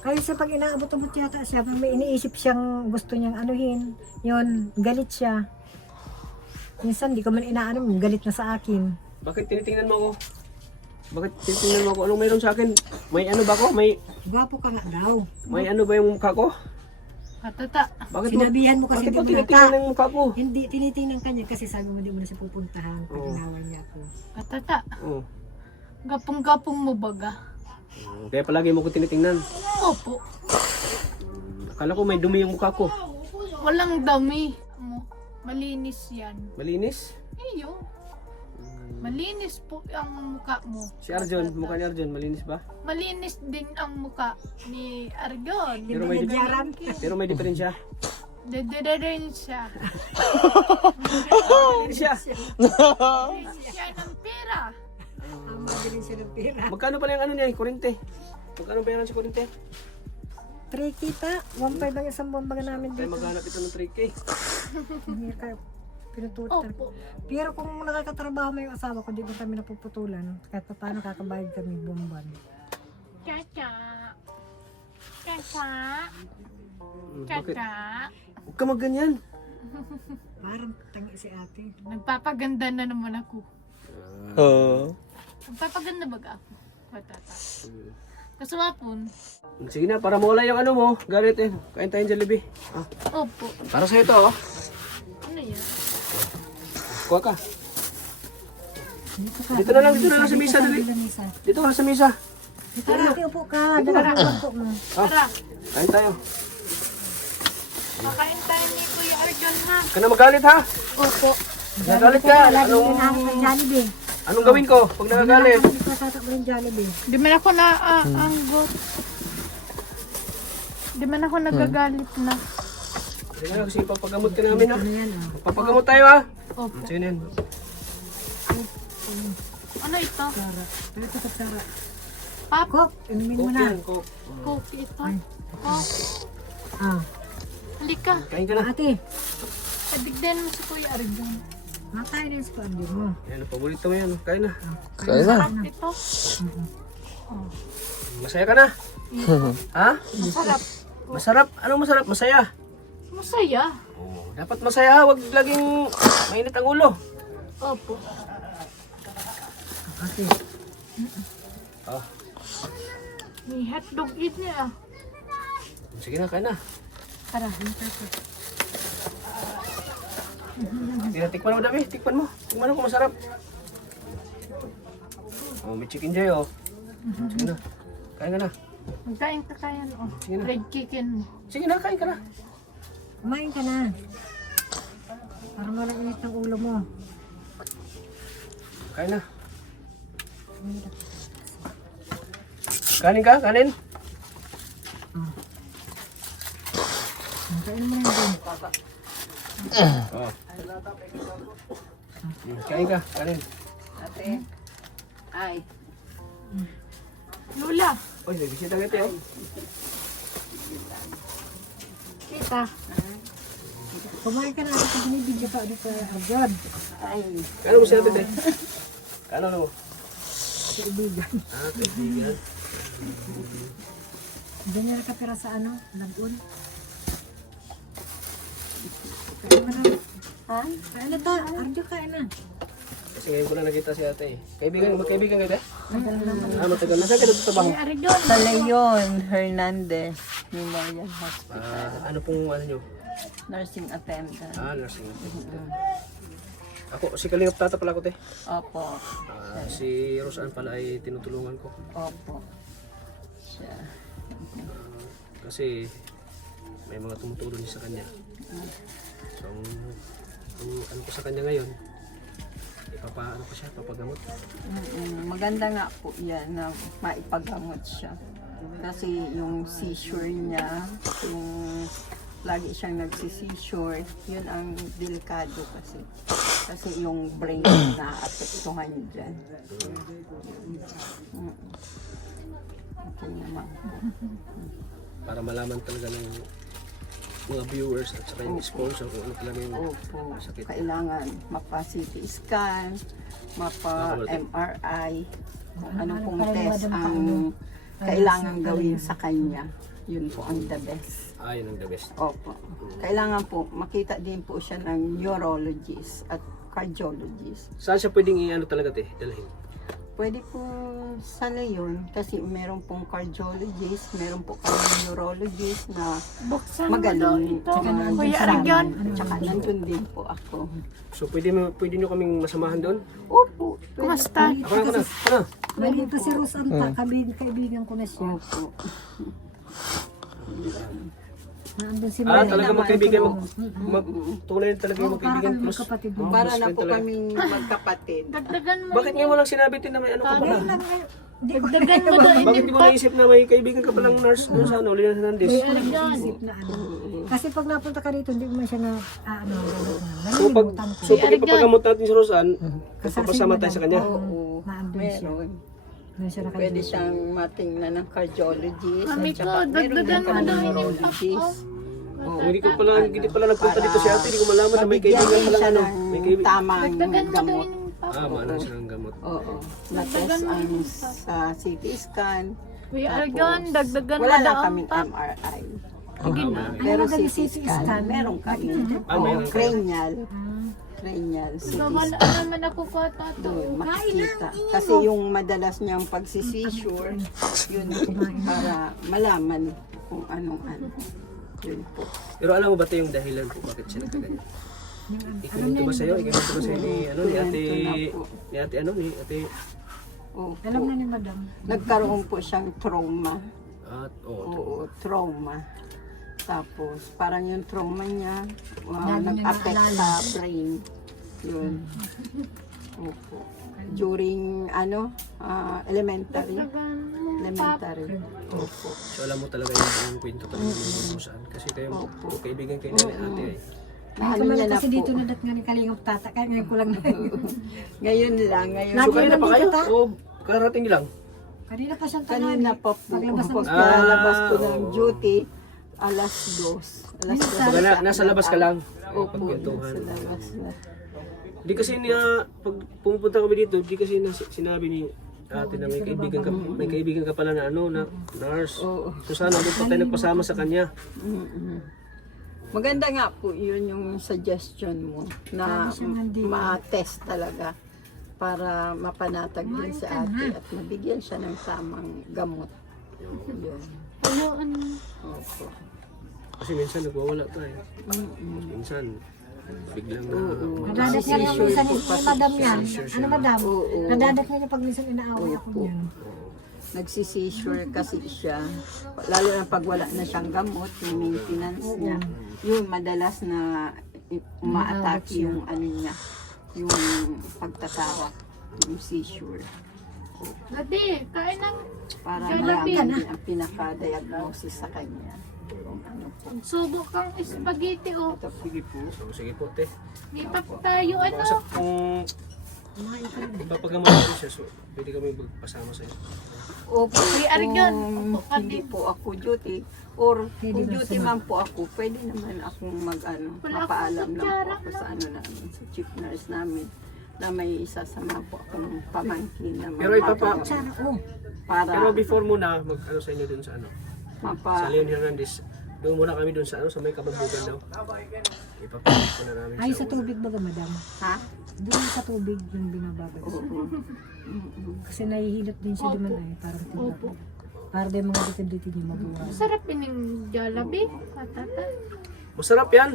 Kaya siya pag inaabot-abot yata siya, pag may iniisip siyang gusto niyang anuhin, yun, galit siya. Minsan di ko man inaano, galit na sa akin. Bakit tinitingnan mo ako? Bakit tinitingnan mo ako? Anong mayroon sa akin? May ano ba ako? Gwapo ka nga daw. May ano ba yung mukha ko? Katata. Bakit mo, Sinabihan mo kasi bakit di mo mo tinitingnan nata. yung mukha ko? Hindi, tinitingnan ka niya kasi sabi mo di mo na siya pupuntahan pag Oo. inaway niya ako. Katata. Oh. Gapong-gapong mo baga. Kaya palagi mo ko tinitingnan. Opo. Akala ko may dumi yung mukha ko. Walang dami. Malinis yan. Malinis? Iyo. Malinis po ang mukha mo. Si Arjon, mukha ni Arjon, malinis ba? Malinis din ang mukha ni Argon. Pero may, Nadyaran. pero may diferensya. Dadadarin siya. Malinis siya. Siya ng pera. Ang mabilin siya ng pera. Magkano pala yung ano niya, kurente? Magkano bayaran si Kurente? 3K pa. 1.5 lang isang buwan baga namin Tayo dito. maghanap ito ng 3K. Hindi kayo pinututan. Opo. Pero kung nakakatrabaho mo yung asawa ko, di ba kami napuputulan? Kahit pa paano kakabayad kami buwan. Chacha. Chacha. Bakit? Chacha. Huwag ka magganyan. Parang tangi si ate. Nagpapaganda na naman ako. Oo. Nagpapaganda ba ako? Patata. Kaswapon. Sige na, para mawala yung ano mo. Galit eh. Kain tayong Jollibee. Ah, Opo. para sa'yo to oh. Ano yan? Kuha ka. Dito na lang sa misa. Dali. Dito ka sa misa. Tara, upo ka. Dala ka upo mo. Tara. Kain tayo. Makain tayo ni Kuya Arjon ha. Huwag ka na magalit ha. Opo. Nagalit ka. Lagi ko na ako ng Jollibee. Anong gawin ko pag nagagalit? Hindi ko tatakbo ng Jollibee. Di man ako na anggot. Di man ako nagagalit na. Sige na, kasi papagamot ka namin ha. Ano yan Papagamot tayo ha. Opo. Sige na yan. Ano ito? Sara. Pero ito sa Sara. Pap? Kok, inumin mo Coke na. yan, Coke. Coke ito? Coke? Ah. Halika. Kain ka na. Ate, Kadigdan mo si Kuya Arjon. makain din sa pandi mo. Yan, paborito mo yan. Kain na. Kaya na. Sarap ito. Masaya ka na. Ha? Masarap. Masarap? Anong masarap? Masaya. Masaya. Dapat masaya ha. Huwag laging mainit ang ulo. Opo. Ate, Oh. May hotdog eat niya. Sige na, kain na. Tara. Tikman mo dami. Tikman mo. Tikman mo kung masarap. Oh, may chicken joy oh. Sige na. Kain ka na. Magkain ka kaya no. Sige na. Fried chicken mo. Sige na, kain ka na. kumain ka na. Para walang init ng ulo mo. Kain na. Kanin ka? Kanin? Kain mo na yun. Oh. Kain ka. Kanin. Lula. Uy, may bisita nga ito oh. Tita. Kumain ka na. Ate, binibigyo pa ulit sa agad. Kano mo siya natin eh? Kano mo? Kaibigan. Ah, kaibigan. Diyan niya nakatira sa ano? Lagun. Kain mo na. Ha? Kain na ta. Arjo, kain na. Kasi ngayon ko na nakita si ate eh. Kaibigan, magkaibigan kayo eh? Ah, matagal na. Saan ka nagtatrabaho? Kuya Arjon. Sa Leon Hernandez Memorial Hospital. Ano pong ano nyo? Nursing attendant. Ah, nursing. Ako, si Kalingap Tata pala ko te. Opo. Si Roseanne pala ay tinutulungan ko. Opo. Siya. Kasi may mga tumutulong sa kanya. So, ang ano ko sa kanya ngayon, ipapaano ko siya, papagamot. Maganda nga po yan na maipagamot siya. Kasi yung seizure niya, yung lagi siyang nagsi-seizure, yun ang delikado kasi. Kasi yung brain na apektuhan dyan. Okay naman. Para malaman talaga ng mga viewers at saka yung sponsor kung ano talaga yung Opo. sakit. Kailangan mapa-CT scan, mapa-MRI, kung ano pong test ang kailangan gawin sa kanya. Yun po ang the best. Ah, yun ang the best. Opo. Kailangan po makita din po siya ng neurologist at cardiologist. Saan siya pwedeng i-ano talaga te, dalhin? Pwede po sa Leon kasi meron pong cardiologist, meron po kami neurologist na Buksan mo daw magaling. ito. Tsaka nandun Kuya sa Arjon. amin. Tsaka nandun din po ako. So pwede nyo kaming masamahan doon? Opo. Kumusta? Ako na, ako na. Ano? Nandito si Roseanne ta. Kaibigan ko na siya. Opo. Naandun si Ah, Mary. talaga magkaibigan tunay talaga yung Para magkaibigan kami close. magkapatid. Oh, Para close na friend po talaga. kaming magkapatid. Dagdagan mo. Bakit ngayon mo lang sinabi tin na may ano ka pala? Dagdagan mo daw Bakit di mo naisip na may kaibigan ka palang nurse doon sa ano, Leon Hernandez? Isip na ano. Kasi pag napunta ka dito, hindi mo man siya na, So pag nalilimutan ko. so pag ipapagamot natin si Roseanne, magpapasama tayo sa kanya. Oo. Naandun siya. Meron. Hindi siya Pwede siyang matingnan ng cardiologist. Mami at ko, saka meron dagdagan din mo kami daw yung neurologist. Hindi pala nagpunta dito si ate, hindi ko malaman na may Mabigyan kaibigan din pala siya ano. ng May kaibigan. tamang Dagdagan mo daw gamot. yung Maano siya ng gamot. Oo. Na-test ang sa CT scan. We are Tapos, gone, dagdagan mo wala daw lang ang kaming pap. MRI. Sige na. Pero Ano, CT scan, meron kami. meron kayo. Cranial. Cranial CT Wala scan. naman ako katato. Doon, makikita. Kasi yung madalas niyang pagsisisure, yun para malaman kung anong ano. Yun po. Pero alam mo ba ito yung dahilan po bakit siya nagkaganyan? Ikinuto ba sa'yo? Ikinuto ba sa'yo ni ate? Opo. Alam na ni madam. Nagkaroon po siyang trauma. At, Oo, trauma. Tapos, parang yung trauma niya, Lagi na nag-affect naalala. sa brain. Yun. Opo. During, elementary. Dagdagan mo pap. Elementary. Opo. so alam mo talaga yung kwento talaga kung saan. Kasi kayo, kaibigan kayo ni ate eh. Ano niya na Kasi po. dito nadat nga ni Kalingap Tata. Kaya ngayon ko lang na Ngayon lang, ngayon. Lagi So kanina pa kayo? nandito ta? O kararating lang? Kanina pa siyang Kanina pa po. Paglabas ng Pagkalabas ko ng duty, alas 2. Alas 2. Baga nasa labas ka lang. Opo, Pagkwentuhan. sa labas na. Di kasi pag pumupunta kami dito, di kasi sinabi ni ate na may kaibigan ka pala na na nurse. Oo. So sana doon pa tayo nagpasama sa kanya. Maganda nga po yun yung suggestion mo na ma-test talaga para mapanatag din si ate at mabigyan siya ng tamang gamot. Yun. Ano, ano. Opo. Kasi minsan nagwawala tayo. Minsan biglang Nadadat niya yung minsan ni madam yan. Ano madam? Oo. Nadadat niya yung pag minsan inaaway ako Opo. niyan. Nagsisisure kasi siya, lalo na pag wala na siyang gamot, yung maintenance niya, yung madalas na umaatake yung ano niya, yung pagtatawa, yung seizure. Dati, kain ng Para malaman din ang pinaka-diagnosis sa kanya. Kung ano po. subo kang spaghetti o. sige po. So, sige po, te. May pap tayo, ano. Kasi kung ipapagamot ko siya, so pwede kami magpasama sa'yo. Opo, Free argan. kung Opo, hindi po ako duty, or kung duty man po ako, pwede naman akong mapaalam lang po ako sa namin, sa chief nurse namin, na may isasama po akong pamangkin na Pero ipapa, Sana, para pero before muna sa inyo dun sa mapa, sa Leon Hernandez, doon muna kami dun sa sa may kabambugan daw. Ipapalit ko na namin ay sa sa tubig baga madam. ha? Doon sa tubig yung binabagay. Kasi nahihilot din siya naman ay parang tiba. Para din mga dito niya mabuhay. Masarap yun yung Jollibee, katata. Masarap yan.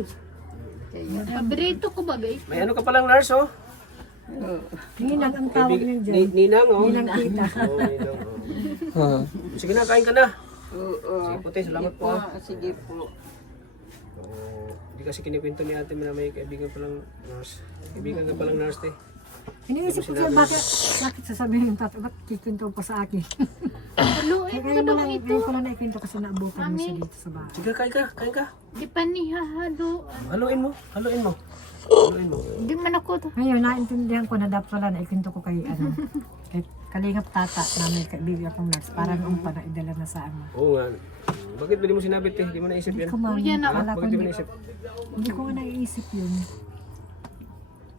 Paborito ko bagay. May ano ka palang nurse, oh. Ninang ang tawag niya dyan. Ninang, oh. Ninang kita. Oh, Ninang, oh. Sige na, kain ka na. Oo. Sige po, te, salamat po. ah. Sige po. Hindi kasi kinikwento ni ate mo na may kaibigan palang nurse. Kaibigan ka palang nurse, te. Iniisip ko siya, bakit sasabihin yung tata, ba't kikwento pa sa akin? Haluin mo daw ito. Ngayon ko lang naikwento kasi naabukan mo siya dito sa bahay. Sige, kain ka, kain ka. Di pa nihahalo. Haluin mo, haluin mo. Haluin mo. Di man ako to. Ngayon, naintindihan ko na dapat pala naikwento ko kay, kay Kalingap Tata na may kaibigan akong nurse para noong pa na idala na sa ano. Oo nga. Bakit ba di mo sinabi, te? Di mo naisip yan? Yan na. Wala ko Bakit di mo naisip? hindi ko nga naiisip yun.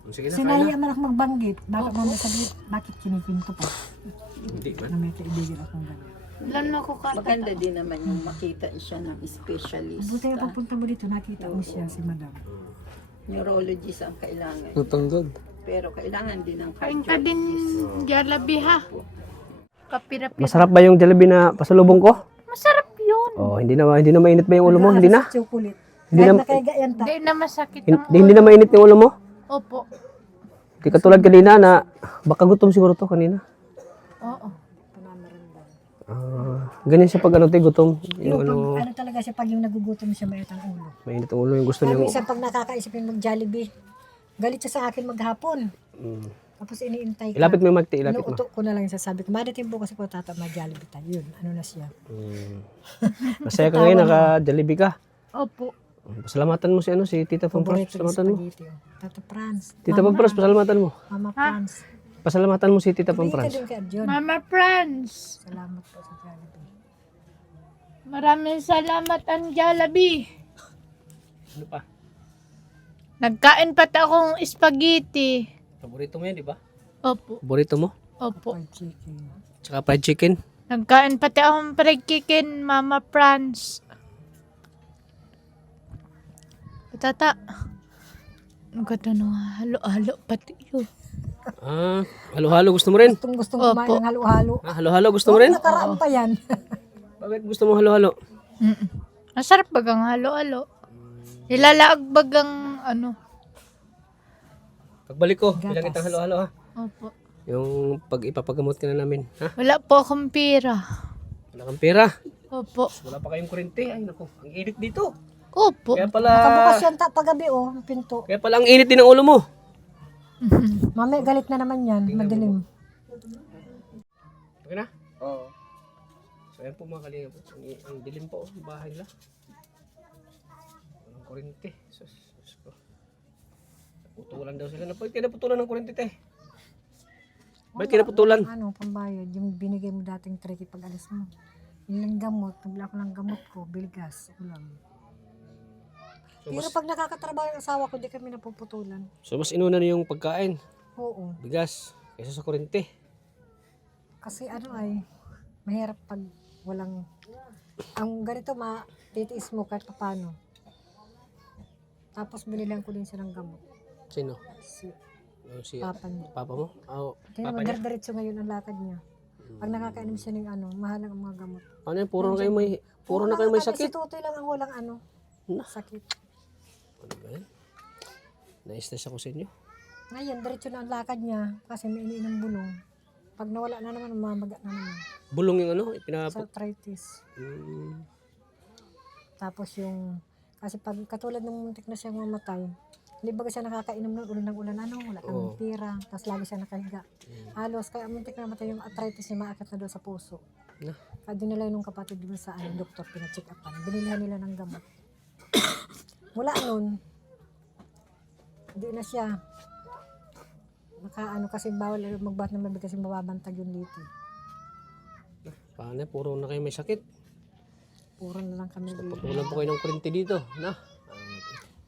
Sige na, Kasi kain na. nahiya man ako magbanggit. Bakit mo nasabi, bakit kinikwento pa Hindi man. na may kaibigan akong gano'n. Ilan ako katata. Maganda din naman yung makita siya ng specialist. Buti nga pagpunta mo dito, nakita mo siya si madam. Neurologist ang kailangan. Tutungtod. Pero kailangan din ng Kain ka din Jollibee ha. Kapira-pira. Masarap ba yung Jollibee na pasalubong ko? Masarap yun. Oh, hindi na mainit ba yung ulo mo? Hindi na. Chocolate. Hindi Kahit na nakaiga yan ta. Hindi na masakit ang hindi na mainit yung ulo mo? Opo. Di katulad kanina na baka gutom siguro to kanina. Oo. Ganyan siya pag ano tayo gutom. Yung Yung pag, ano talaga siya, pag yung nagugutom siya, mainit ang ulo. mainit ang ulo yung gusto Kaya niya. minsan pag nakakaisip yung mag-Jollibee, galit siya sa akin maghapon. Tapos iniintay ka. Ilapit mo yung mic, te, ilapit mo. Inuutok ko na lang siya, sabi ko, madating bukas po tata, mag-Jollibee tayo. Yun, ano na siya. Masaya ka ngayon, naka-Jollibee ka. Opo. Pasalamatan mo si si Tita Pampras, Paborito yung pasalamatan mo. spaghetti. Oh. Tata Franz. Tita Pampras, pasalamatan mo. Mama Franz. Pasalamatan mo si Tita Bigay ka Pampras. din kay Arjon. Mama Franz, Salamat po sa Jollibee. maraming salamat ang Jollibee. Ano pa? Nagkain pati akong spaghetti. Paborito mo yan, di ba? Opo, Paborito mo? opo. Fried chicken. Tsaka fried chicken. Nagkain pati akong fried chicken, Mama Franz. Tata, ang ganda nung halo-halo pati yun. Ah, halo-halo gusto mo rin? Gustong kumain ng halo-halo. Ah, halo-halo gusto mo rin? Nakaraan pa yan. Bakit gusto mo halo-halo? Mm-mm. Masarap bagang halo-halo. Ilalaag bagang ano. Pagbalik ko, bilang kitang halo-halo ha. Opo. Yung pag ipapagamot ka na namin. Ha? Wala po akong pira. Wala kang pera. Opo. Wala pa kayong kurente. Ay naku, ang init dito. Opo. Kaya pala, Nakabukas yan paggabi ang pinto. kaya pala ang init din ng ulo mo. Mamaya galit na naman yan. Madilim. Okay na? Oo. So ayan po mga kalinga po. Ang dilim po, ang bahay nila. Walang kurente. Sus ko. Naputulan daw sila. Bakit kinaputulan ng kurente, te? Bakit kinaputulan? Ano, pambayad. Yung binigay mo dating tricky pag alis mo. Yung lang gamot. Nabila ko ng gamot ko. Bilgas. Ulam. So Pero mas, pag nakakatrabaho yung asawa ko, di kami napuputulan. so mas inuna na yung pagkain. Oo. Bigas. Kaysa sa kurente. Kasi ano ay, mahirap pag walang, ang ganito titiis mo kahit paano. Tapos binilang ko din siya ng gamot. Sino? Si Si papa niya. papa mo? Oh, Kaya papa niya? magdiretso ngayon ang lakad niya. Pag nakakainom siya ng ano, mahal ang mga gamot. Ano yan? Puro na kayo may sakit. Si Tutoy lang ang walang ano, Na. sakit. Ano ba yan? Na-stress ako sa inyo. Ngayon, diretso na ang lakad niya kasi may iniinom bulong. Pag nawala na naman, mamaga na naman. Bulong yung ano? Sa arthritis. Mm, Tapos yung, kasi pag katulad ng muntik na siyang mamatay, hindi ba siya nakakainom ng ulan, ano, wala kang Oo. tira, tapos lagi siya nakahiga. Halos, kaya muntik na mamatay yung arthritis niya, maakit na doon sa puso. Na. Kaya dinala nung kapatid doon sa doktor, pina-check upan. Binilihan nila ng gamot. Mula nun, hindi na siya. Kasi bawal magbuhat ng mabi kasi mababantag yung liti. paano? Puro na kayo may sakit. Puro na lang kami dito. Patulan po kayo ng kurente dito. Na.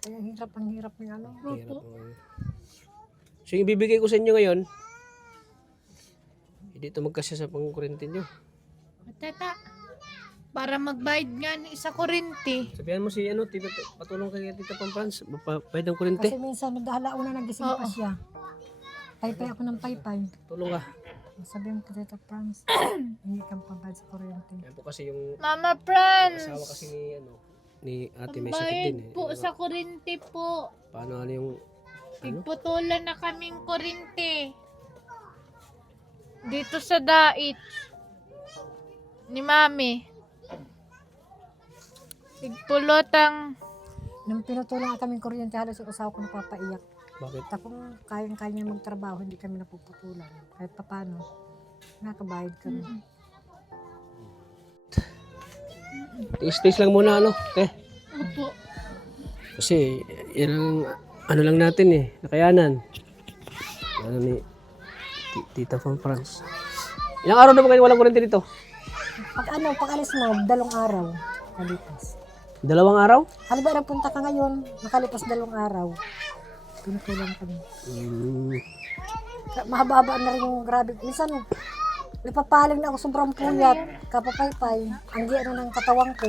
Kaya ang hirap ng ano. Hirap naman. So yung bibigay ko sa inyo ngayon, hindi ito magkasya sa pangkurente nyo. Tata, para magbayad nga ng isa kuryente. Sabihan mo si ano, tita, patulong kay Tita Pampans, bayad ng kurente. Kasi minsan, nagdahalauna nagising pa siya. Paypay ako ng paypay. Tulong ka. Sabihin ko dito, Franz, hindi kang pambayad sa kuryente. Yan po kasi yung Mama Franz, asawa kasi ni ate may sakit bayad din eh. po sa kuryente po. Paano yung Pigputulan na kaming kuryente. Dito sa dait. Ni Mami. Pigpulotang Nung pinutulang kaming kuryente, halos yung asawa ko napapaiyak. bakit? Tapos kayang-kaya magtrabaho, hindi kami napuputulan. Kahit papano, nakabayad kami. Tiis-tiis lang muna te. Opo. Kasi yan ang ano lang natin eh, nakayanan. Ano ni Tita Pampans. Ilang araw na ba kayo walang kurente dito? Pag alis mo, 2 araw, kalipas. 2 araw? Halimbawa, nagpunta ka ngayon, nakalipas 2 araw. Pinutulan kami. Mahaba-haba na rin yung grabe. Minsan, napapaling na ako sobrang puyat, kapapaypay, ang ano ng katawang ko.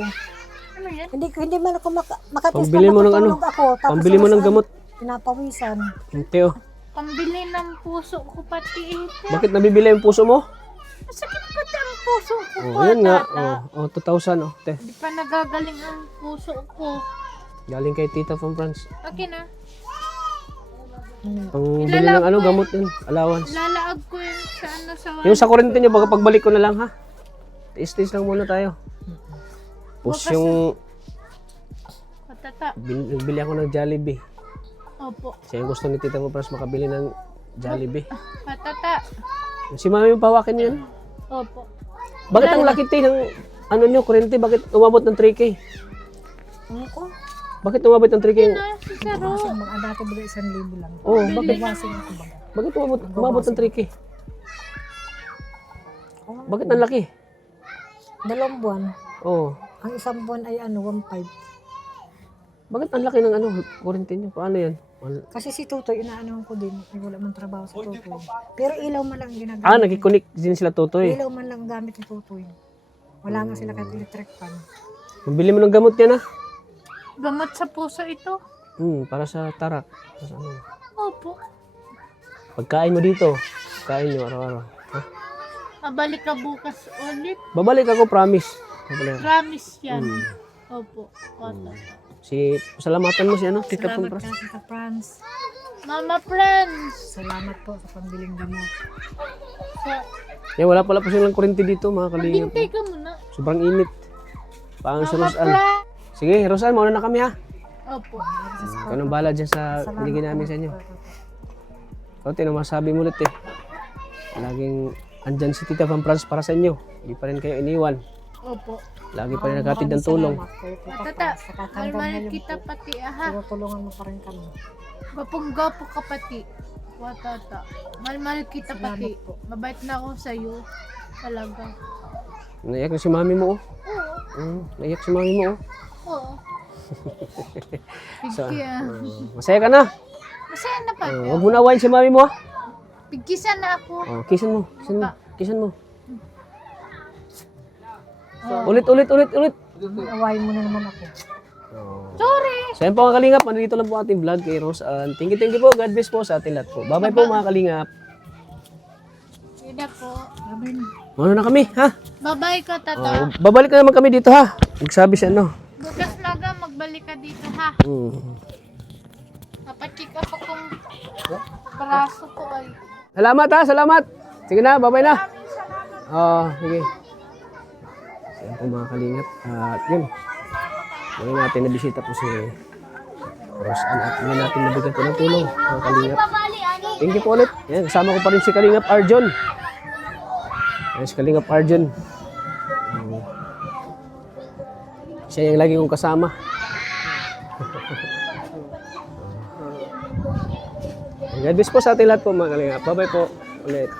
Ano yan? Hindi man ako makatis Pambili mo ng ano? ako. Tapos Pambili mo ng gamot. Pinapawisan. Hindi oh. Pambili ng puso ko pati ito. Bakit nabibili yung puso mo? Masakit pati ang puso ko Oh, yan nga. Oh, 2,000 oh, te. Di pa nagagaling ang puso ko. Galing kay Tita Pampans. Okay na. Pangbili ng ano, gamot yun. Allowance. Lalaag ko yun sa ano sa Yung sa kurente nyo, baka pagbalik ko na lang ha. Tiis-tiis lang muna tayo. Tapos yung Patata. bili ako ng Jollibee. Opo. Siya yung gusto ni Tita Pampans makabili ng Jollibee. Patata. Si Mami yung pawakin yun. Opo. Bakit ang laki ng ano nyo, kurente? Bakit umabot ng 3K? Ano ko? Bakit umabot ng 3K? Si Saro. Kasi mga dati bigay 1,000 lang. Oh, bakit? Bawasin ako baga. Bakit umabot ng 3K? Bakit ang laki? 2 buwan. Oo. Ang isang buwan ay 1.5. Bakit ang laki ng kurente niyo? Paano yan? Kasi si Tutoy, inaano ko din. Ay, wala man trabaho sa Tutoy. Pero ilaw man lang ginagamit. Nagkikonik din sila Tutoy. Ilaw man lang gamit ni Tutoy. Wala nga sila kahit electric fan. Mabili mo ng gamot yan Gamot sa puso ito. para sa tarak. Para sa ano. Opo. Pagkain mo dito. Kain nyo araw-araw. Ha? Mabalik ka bukas ulit. Babalik ako, promise. Babalik ako. Promise yan. Opo. Opo. Salamatan mo si Tita Salamat Pumpras. ka, Tita Franz. Mama friends. Salamat po sa pambiling gamot. Sa, Wala pala po silang kurente dito, mga kalingap. hintay ka muna. Sobrang init. Pang si Mama Rosan. friends. Sige, Rosan, mauna na kami ha. Opo. Ikaw nang bala dyan sa binigyan namin sa inyo. Ikaw, masabi mo ulit Laging andyan si Tita Pumpras para sa inyo. Hindi pa rin kayo iniwan. Opo. Lagi pa rin naghatid ng tulong. Tata, malmal kita pati aha. Tulungan mo pa rin kami. Gapong-gapo ka pati. Watata. Malmal kita pati. Mabait na ako sa'yo. Talaga. Naiyak na si mami mo. Oo. Naiyak si mami mo. Oo. Pigya. Masaya ka na. Masaya na pa. Huwag mo na awayin si mami mo. Pigkisa na ako. Kisan mo. Kisan mo. Kisan mo. Ulit. Awayin mo na naman ako. Sorry. So yan po mga kalingap, nandito lang po ating vlog kay Rose. Thank you po, God bless po sa ating lahat po. Bye-bye po mga kalingap. Yun na po. Muna na kami, ha? Bye-bye ka, tata. Babalik na naman kami dito, ha? Magsabi siya, Bukas laga, magbalik ka dito, ha? Napacheck up akong braso ko ay. Salamat, ha? Salamat. Sige na, bye-bye na. Sige. So yan po mga kalingap. At yun. Ngayon natin nabisita po si Rose Ann at ngayon natin nabigyan po ng tulong mga kalingap. Thank you po ulit. Yan, kasama ko pa rin si Kalingap Arjon. Yan, si Kalingap Arjon. Siya yung lagi kong kasama. God bless po sa ating lahat po mga kalingap. Bye-bye po ulit.